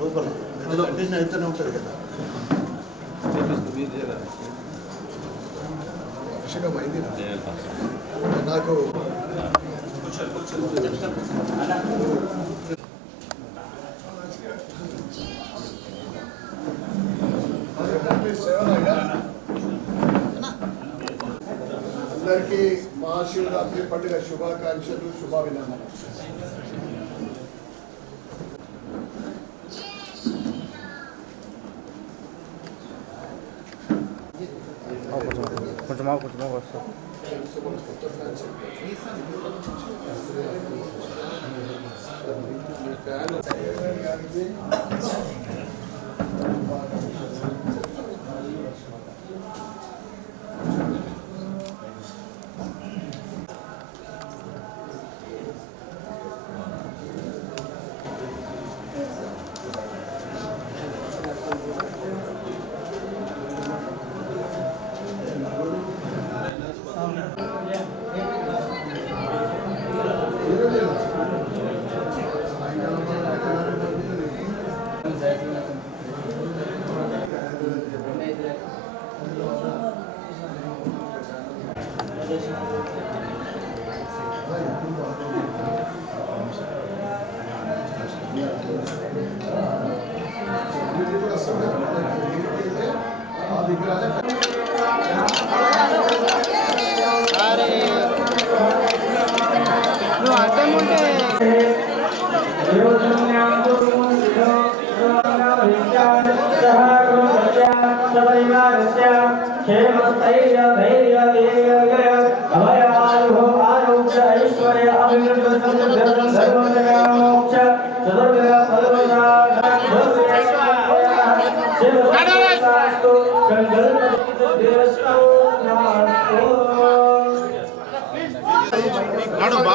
లోపల అయితేనే ఉంటుంది కదా. అయింది నాకు అందరికీ మహాశివరాత్రి పండుగ శుభాకాంక్షలు శుభాభినందనలు. కొంచెం కొంచెం కొంచెం వస్తుంది ఫ్యాన్ verdadeiramente.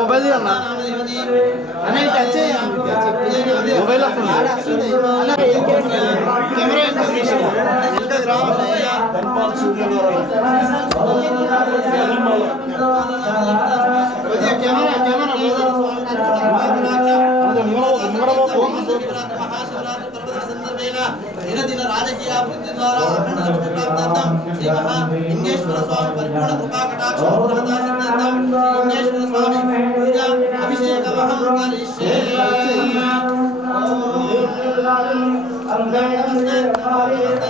మొబైల్ అన్న. మొబైల్ ధన్పాల్ సూర్యనారాయణ దినదిన రాజకీయ అభివృద్ధి ద్వారా అఖండ లక్ష్మి ప్రాప్తార్థం శ్రీ మహా లింగేశ్వర స్వామి పరిపూర్ణ కృపా కటాక్ష సిద్ధార్థం లింగేశ్వర స్వామి పూజ అభిషేక మహం కరిష్యే ఓం నమస్తే నమస్తే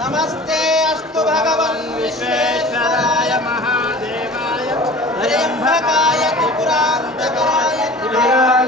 नमस्ते अस्तु भगवन् विश्वेश्वराय महादेवाय त्र्यम्बकाय त्रिपुरान्तकाय त्रिपुराय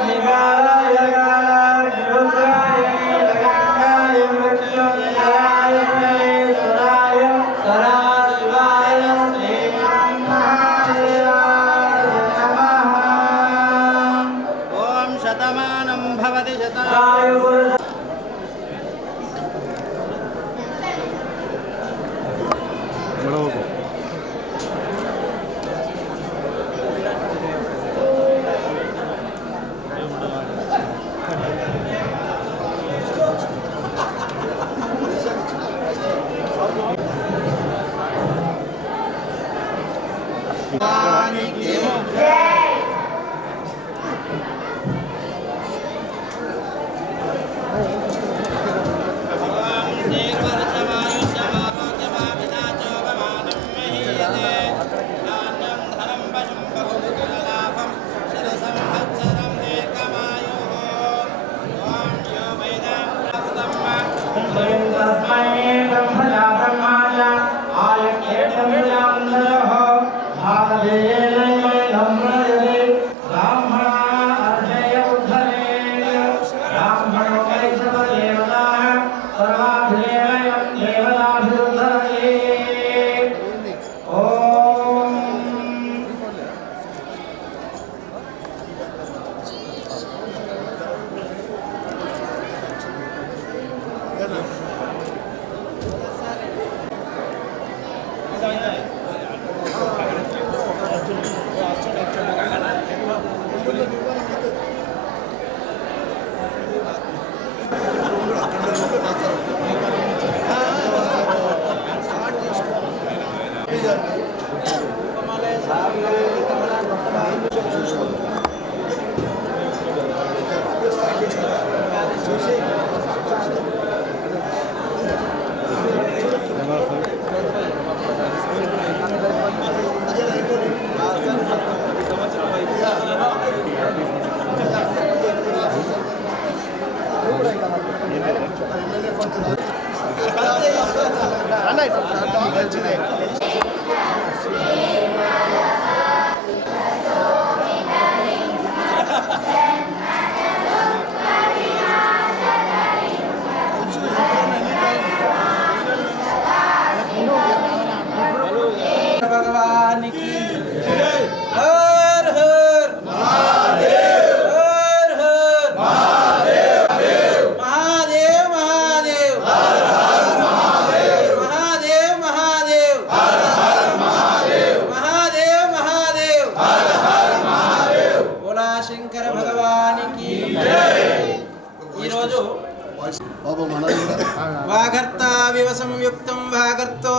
వాగర్త సంయుక్తం వాగర్తో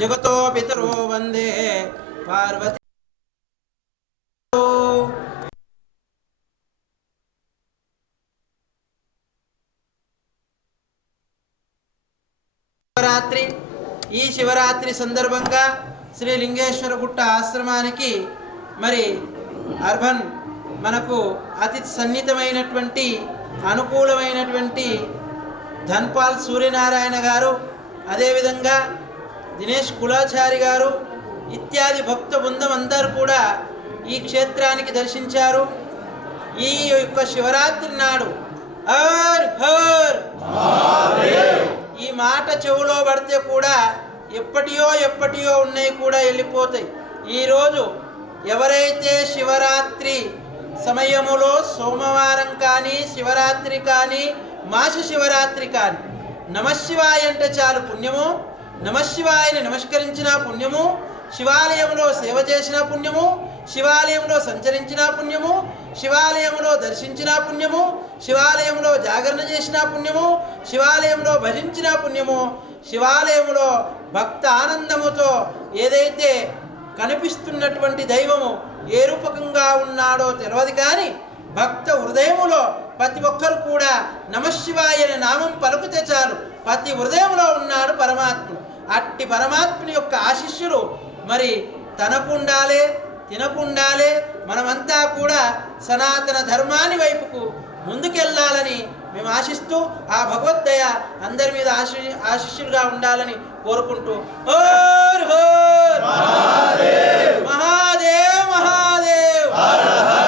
జగతో పితరో వందే. పార్వతి శివరాత్రి. ఈ శివరాత్రి సందర్భంగా శ్రీ లింగేశ్వర గుట్ట ఆశ్రమానికి మరి అర్బన్ మనకు అతి సన్నిహితమైనటువంటి అనుకూలమైనటువంటి ధన్పాల్ సూర్యనారాయణ గారు అదేవిధంగా దినేష్ కులాచారి గారు ఇత్యాది భక్త బృందం అందరూ కూడా ఈ క్షేత్రానికి దర్శించారు. ఈ యొక్క శివరాత్రి నాడు హర్ హర్ ఈ మాట చెవులో పడితే కూడా ఎప్పటియో ఎప్పటియో ఉన్నాయి కూడా వెళ్ళిపోతాయి. ఈరోజు ఎవరైతే శివరాత్రి సమయములో సోమవారం కానీ శివరాత్రి కానీ మాస శివరాత్రి కానీ నమశివాయ అంటే చాలు పుణ్యము. నమశివాయని నమస్కరించిన పుణ్యము. శివాలయంలో సేవ చేసిన పుణ్యము. శివాలయంలో సంచరించిన పుణ్యము. శివాలయంలో దర్శించిన పుణ్యము. శివాలయంలో జాగరణ చేసిన పుణ్యము. శివాలయంలో భజించిన పుణ్యము. శివాలయంలో భక్త ఆనందముతో ఏదైతే కనిపిస్తున్నటువంటి దైవము ఏ రూపకంగా ఉన్నాడో తెలియదు కానీ భక్త హృదయములో ప్రతి ఒక్కరు కూడా నమశివాయ అనే నామం పలుకుతే చాలు. ప్రతి హృదయంలో ఉన్నాడు పరమాత్ముడు అట్టి పరమాత్ముని యొక్క ఆశిష్యులు మరి తనకు ఉండాలి తినకుండాలే మనమంతా కూడా సనాతన ధర్మాన్ని వైపుకు ముందుకెళ్ళాలని మేము ఆశిస్తూ ఆ భగవద్దయ అందరి మీద ఆశి ఆశిష్యులుగా ఉండాలని కోరుకుంటూ ఓర్ హోర్! మహాదేవ్! మహాదేవ్ మహాదేవ్!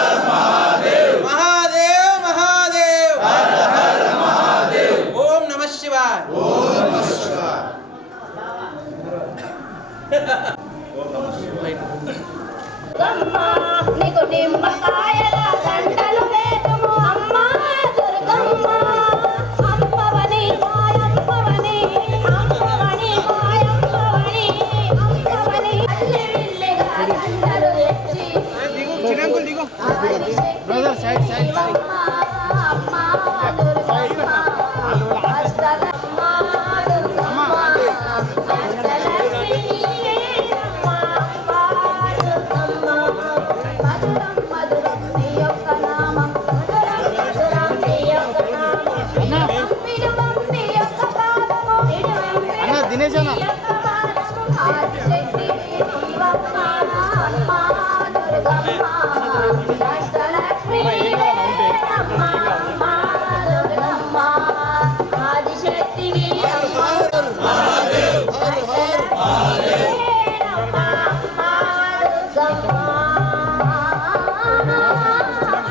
నీకు నిమ్మకాయల దండ